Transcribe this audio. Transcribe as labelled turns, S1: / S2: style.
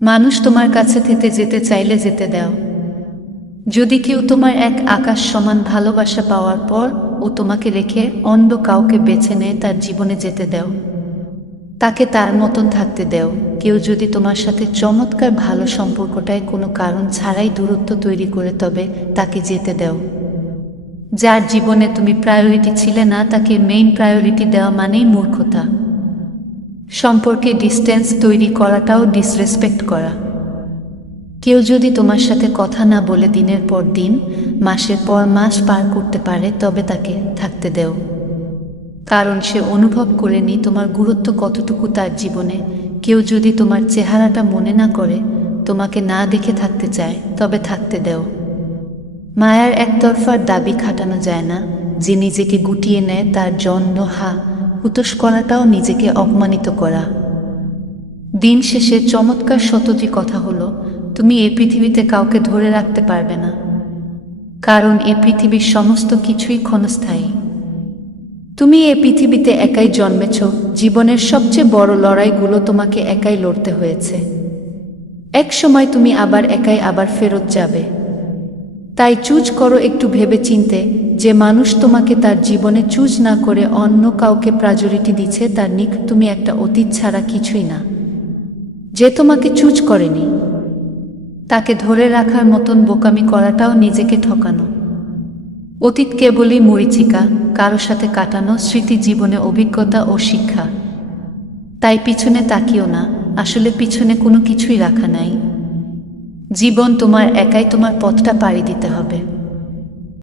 S1: মানুষ তোমার কাছে থেকে যেতে চাইলে যেতে দাও। যদি কেউ তোমার এক আকাশ সমান ভালোবাসা পাওয়ার পর ও তোমাকে রেখে অন্য কাউকে বেছে নেয়, তার জীবনে যেতে দাও। তাকে তার মতন থাকতে দাও। কেউ যদি তোমার সাথে চমৎকার ভালো সম্পর্কটায় কোনো কারণ ছাড়াই দূরত্ব তৈরি করে, তবে তাকে যেতে দাও। যার জীবনে তুমি প্রায়োরিটি ছিলে না, তাকে মেইন প্রায়োরিটি দেওয়া মানেই মূর্খতা। সম্পর্কে ডিস্টেন্স তৈরি করাটাও ডিসরেসপেক্ট করা। কেউ যদি তোমার সাথে কথা না বলে দিনের পর দিন, মাসের পর মাস পার করতে পারে, তবে তাকে থাকতে দেও। কারণ সে অনুভব করেনি তোমার গুরুত্ব কতটুকু তার জীবনে। কেউ যদি তোমার চেহারাটা মনে না করে, তোমাকে না দেখে থাকতে চায়, তবে থাকতে দেও। মায়ার একতরফার দাবি খাটানো যায় না। যে নিজেকে গুটিয়ে নেয়, তার জন্য হা হুতোষ করাটাও নিজেকে অপমানিত করা। দিন শেষে চমৎকার সততি কথা হলো, তুমি এ পৃথিবীতে কাউকে ধরে রাখতে পারবে না। কারণ এ পৃথিবীর সমস্ত কিছুই ক্ষণস্থায়ী। তুমি এ পৃথিবীতে একাই জন্মেছ, জীবনের সবচেয়ে বড় লড়াইগুলো তোমাকে একাই লড়তে হয়েছে। এক সময় তুমি আবার একাই আবার ফেরত যাবে। তাই চুজ করো একটু ভেবে চিনতে যে মানুষ তোমাকে তার জীবনে চুজ না করে অন্য কাউকে প্রায়োরিটি দিচ্ছে তার নিক তুমি একটা অতীত ছাড়া কিছুই না। যে তোমাকে চুজ করেনি, তাকে ধরে রাখার মতন বোকামি করাটাও নিজেকে ঠকানো। অতীত কেবলই মরিচিকা, কারও সাথে কাটানো, স্মৃতি জীবনে অভিজ্ঞতা ও শিক্ষা। তাই পিছনে তাকিও না, আসলে পিছনে কোনো কিছুই রাখা নাই। জীবন তোমার একাই তোমার পথটা পাড়ি দিতে হবে।